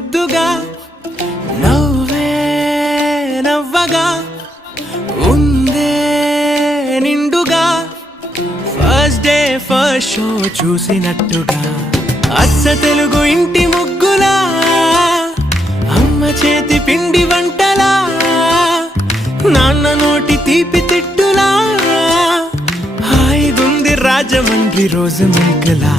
ముద్దుగా నవ్వే నవ్వగా ఉందే నిండుగా ఫస్ట్ డే ఫస్ట్ షో చూసినట్టుగా అచ్చ తెలుగు ఇంటి ముగ్గులా అమ్మ చేతి పిండి వంటలా నాన్న నోటి తీపి తిట్టులా హాయిగుంది రాజమండ్రి రోజు మిల్కలా